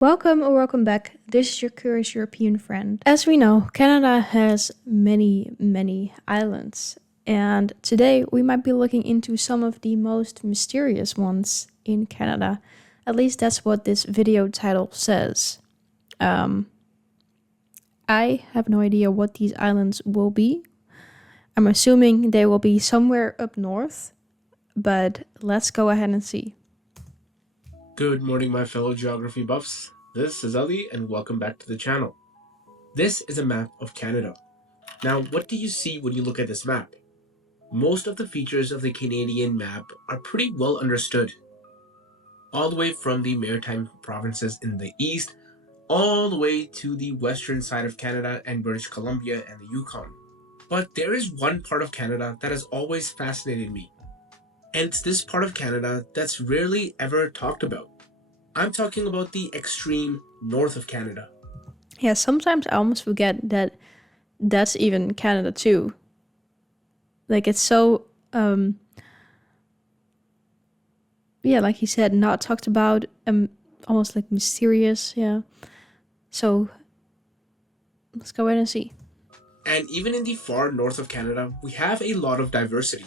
Welcome or welcome back. This is your curious European friend. As we know, Canada has many islands. And today we might be looking into some of the most mysterious ones in Canada. At least that's what this video title says. I have no idea what these islands will be. I'm assuming they will be somewhere up north, but let's go ahead and see. Good morning, my fellow geography buffs. This is Ali, and welcome back to the channel. This is a map of Canada. Now, what do you see when you look at this map? Most of the features of the Canadian map are pretty well understood. All the way from the maritime provinces in the east, all the way to the western side of Canada and British Columbia and the Yukon. But there is one part of Canada that has always fascinated me. And it's this part of Canada that's rarely ever talked about. I'm talking about the extreme north of Canada. Yeah, sometimes I almost forget that that's even Canada too. Like it's so, like you said, not talked about, almost like mysterious, yeah. So let's go ahead and see. And even in the far north of Canada, we have a lot of diversity.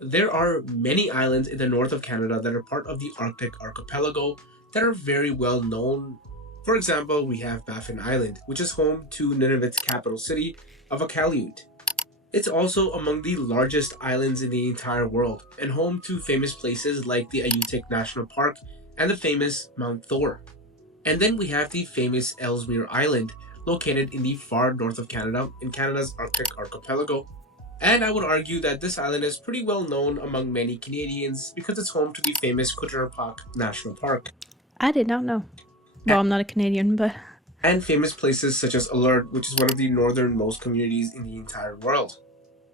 There are many islands in the north of Canada that are part of the Arctic archipelago that are very well known. For example, we have Baffin Island, which is home to Nunavut's capital city of Iqaluit. It's also among the largest islands in the entire world and home to famous places like the Ayutthaya National Park and the famous Mount Thor. And then we have the famous Ellesmere Island, located in the far north of Canada in Canada's Arctic archipelago. And I would argue that this island is pretty well known among many Canadians because it's home to the famous Kutturapaq National Park. I did not know. Well, I'm not a Canadian, but... And famous places such as Alert, which is one of the northernmost communities in the entire world.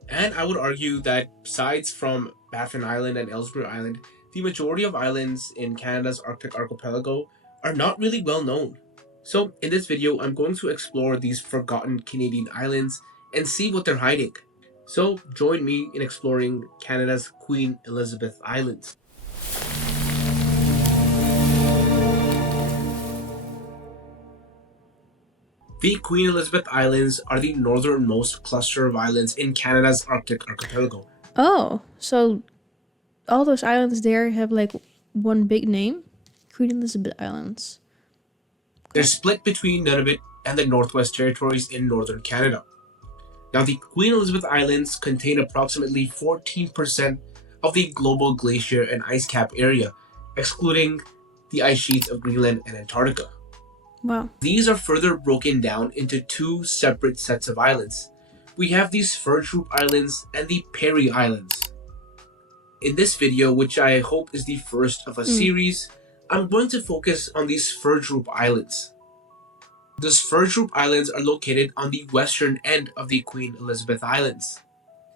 And I would argue that besides from Baffin Island and Ellesmere Island, the majority of islands in Canada's Arctic archipelago are not really well known. So in this video, I'm going to explore these forgotten Canadian islands and see what they're hiding. So join me in exploring Canada's Queen Elizabeth Islands. The Queen Elizabeth Islands are the northernmost cluster of islands in Canada's Arctic archipelago. Oh, so all those islands there have like one big name? Queen Elizabeth Islands. They're split between Nunavut and the Northwest Territories in northern Canada. Now, the Queen Elizabeth Islands contain approximately 14% of the global glacier and ice cap area, excluding the ice sheets of Greenland and Antarctica. Wow. These are further broken down into two separate sets of islands. We have the Sverdrup Islands and the Parry Islands. In this video, which I hope is the first of a series, I'm going to focus on these Sverdrup Islands. The Sverdrup Islands are located on the western end of the Queen Elizabeth Islands.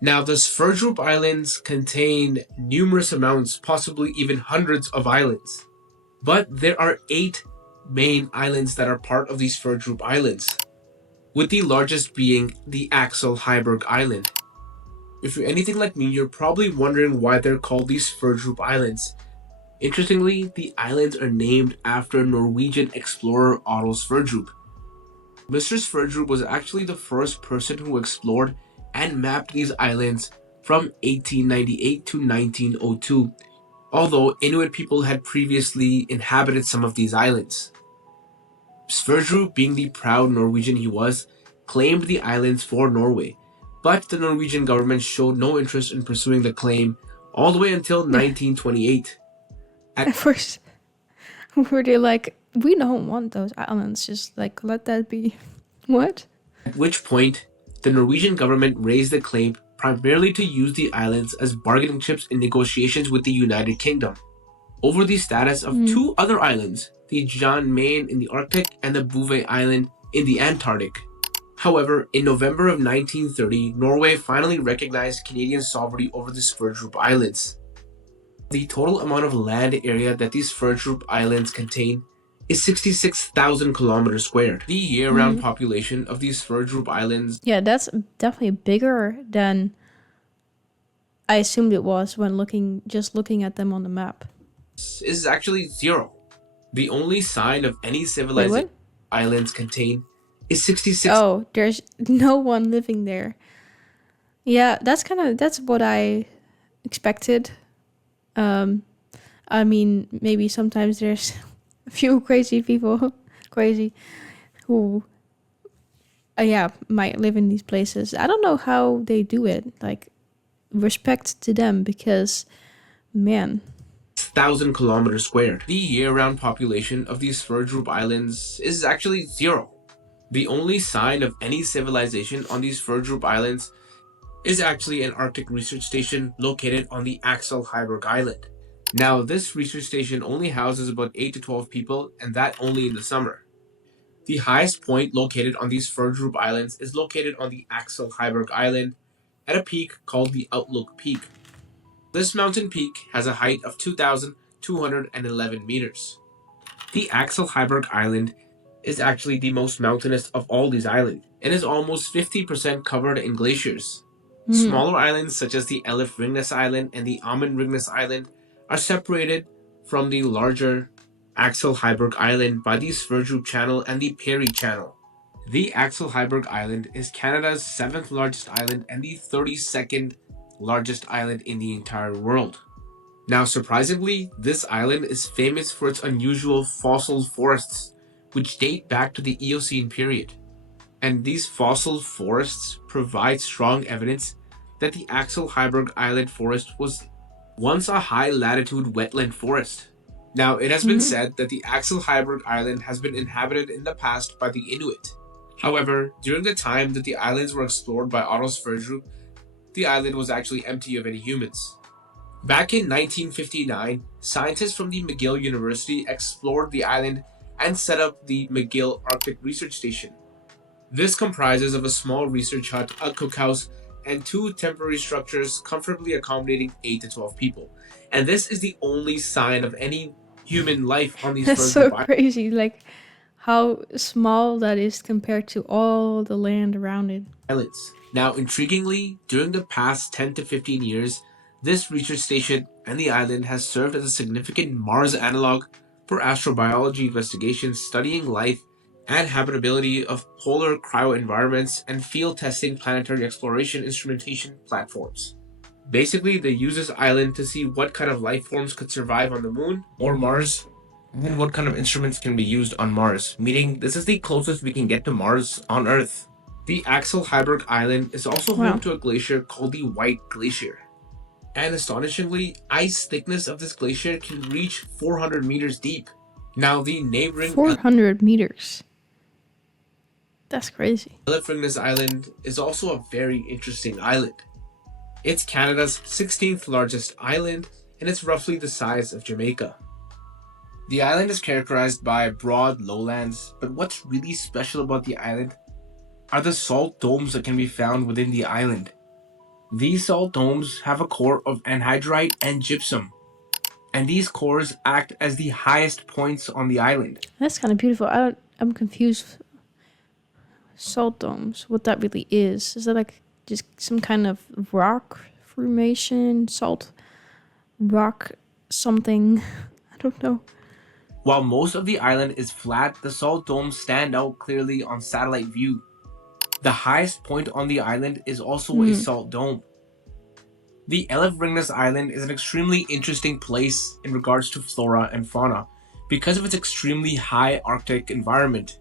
Now, the Sverdrup Islands contain numerous amounts, possibly even hundreds of islands. But there are 8 main islands that are part of these Sverdrup Islands, with the largest being the Axel Heiberg Island. If you're anything like me, you're probably wondering why they're called these Sverdrup Islands. Interestingly, the islands are named after Norwegian explorer Otto Sverdrup. Mr. Sverdrup was actually the first person who explored and mapped these islands from 1898 to 1902, although Inuit people had previously inhabited some of these islands. Sverdrup, being the proud Norwegian he was, claimed the islands for Norway, but the Norwegian government showed no interest in pursuing the claim all the way until 1928. At first, were they like, we don't want those islands, just like, let that be. What? At which point, the Norwegian government raised the claim primarily to use the islands as bargaining chips in negotiations with the United Kingdom over the status of 2 other islands, the Jan Mayen in the Arctic and the Bouvet Island in the Antarctic. However, in November of 1930, Norway finally recognized Canadian sovereignty over the Sverdrup Islands. The total amount of land area that these Sverdrup Islands contain is 66,000 kilometers squared. The year-round population of these Sverdrup Islands... Yeah, that's definitely bigger than I assumed it was when looking at them on the map. ...is actually 0. The only sign of any Wait, civilization what? islands contain is 66. Oh, there's no one living there. Yeah, that's what I expected. Um, I mean, maybe sometimes there's a few crazy people, crazy, who, yeah, might live in these places. I don't know how they do it. Like, respect to them because, man. 1,000 kilometers squared. The year-round population of these Sverdrup Islands is actually zero. The only sign of any civilization on these Sverdrup Islands is actually an Arctic research station located on the Axel Heiberg Island. Now, this research station only houses about 8 to 12 people, and that only in the summer. The highest point located on these Sverdrup Islands is located on the Axel Heiberg Island at a peak called the Outlook Peak. This mountain peak has a height of 2,211 meters. The Axel Heiberg Island is actually the most mountainous of all these islands and is almost 50% covered in glaciers. Smaller islands such as the Elif Ringnes Island and the Amund Ringnes Island are separated from the larger Axel Heiberg Island by the Sverdrup Channel and the Peary Channel. The Axel Heiberg Island is Canada's 7th largest island and the 32nd largest island in the entire world. Now, surprisingly, this island is famous for its unusual fossil forests, which date back to the Eocene period. And these fossil forests provide strong evidence that the Axel Heiberg Island forest was once a high-latitude wetland forest. Now, it has been said that the Axel Heiberg Island has been inhabited in the past by the Inuit. However, during the time that the islands were explored by Otto Sverdrup, the island was actually empty of any humans. Back in 1959, scientists from the McGill University explored the island and set up the McGill Arctic Research Station. This comprises of a small research hut, a cookhouse, and 2 temporary structures comfortably accommodating 8 to 12 people. And this is the only sign of any human life on these That's so Sverdrup crazy. Like, how small that is compared to all the land around it. Islands. Now, intriguingly, during the past 10 to 15 years, this research station and the island has served as a significant Mars analog for astrobiology investigations studying life and habitability of polar cryo-environments and field testing planetary exploration instrumentation platforms. Basically, they use this island to see what kind of life forms could survive on the moon or Mars, and what kind of instruments can be used on Mars, meaning this is the closest we can get to Mars on Earth. The Axel Heiberg Island is also home to a glacier called the White Glacier. And astonishingly, ice thickness of this glacier can reach 400 meters deep. Now, the neighboring 400 meters. That's crazy. Elif Ringnes Island is also a very interesting island. It's Canada's 16th largest island, and it's roughly the size of Jamaica. The island is characterized by broad lowlands, but what's really special about the island are the salt domes that can be found within the island. These salt domes have a core of anhydrite and gypsum, and these cores act as the highest points on the island. That's kind of beautiful. I'm confused. Salt domes, what that really is. Is that like just some kind of rock formation? Salt rock something? I don't know. While most of the island is flat, the salt domes stand out clearly on satellite view. The highest point on the island is also a salt dome. The Elif Ringnes Island is an extremely interesting place in regards to flora and fauna because of its extremely high Arctic environment.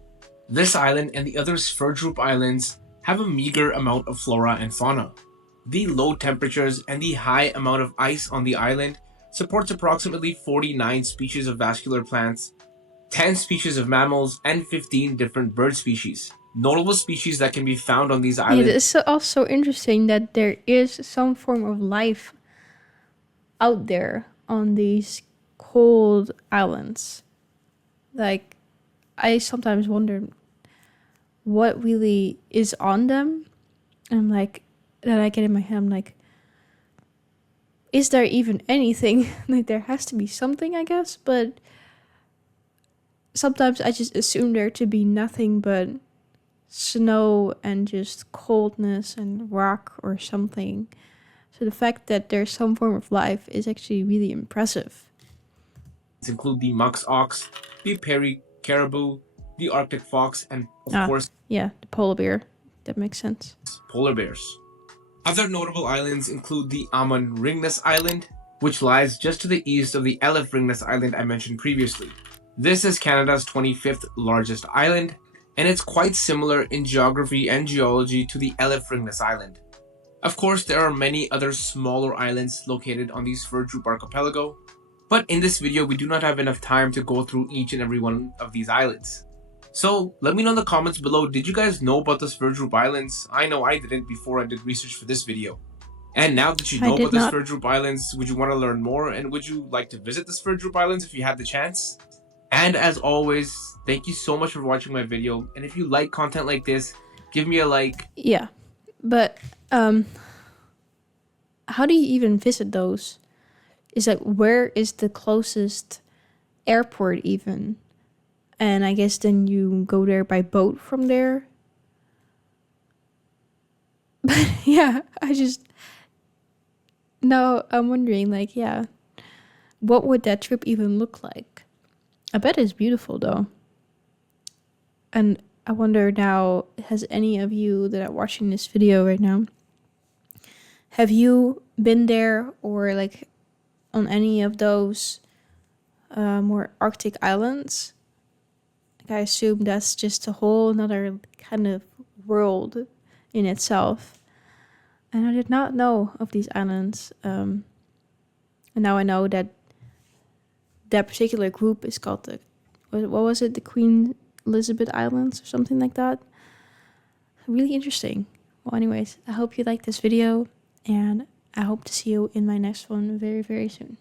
This island and the other Sverdrup Islands have a meager amount of flora and fauna. The low temperatures and the high amount of ice on the island supports approximately 49 species of vascular plants, 10 species of mammals, and 15 different bird species. Notable species that can be found on these islands. Yeah, it's also interesting that there is some form of life out there on these cold islands. Like, I sometimes wonder what really is on them. And like, then I get in my head, I'm like, is there even anything? Like, there has to be something, I guess, but sometimes I just assume there to be nothing but snow and just coldness and rock or something. So the fact that there's some form of life is actually really impressive. include the musk ox, the Peary caribou, the Arctic fox, and of course, yeah, the polar bear. That makes sense. polar bears. Other notable islands include the Amon Ringness Island, which lies just to the east of the Elif Ringness Island I mentioned previously. This is Canada's 25th largest island, and it's quite similar in geography and geology to the Elif Ringness Island. Of course, there are many other smaller islands located on the Sverdrup archipelago, but in this video we do not have enough time to go through each and every one of these islands. So let me know in the comments below, did you guys know about the Sverdrup Islands? I know I didn't before I did research for this video. And now that you know about the Sverdrup Islands, would you want to learn more, and would you like to visit the Sverdrup Islands if you had the chance? And as always, thank you so much for watching my video, and if you like content like this, give me a like. Yeah, but how do you even visit those? It's like, where is the closest airport even? And I guess then you go there by boat from there. But yeah, I'm wondering, like, yeah, what would that trip even look like? I bet it's beautiful though. And I wonder now, has any of you that are watching this video right now, have you been there or like on any of those more Arctic islands? Like, I assume that's just a whole another kind of world in itself. And I did not know of these islands. And now I know that that particular group is called what was it? The Queen Elizabeth Islands or something like that. Really interesting. Well, anyways, I hope you liked this video, and I hope to see you in my next one very, very soon.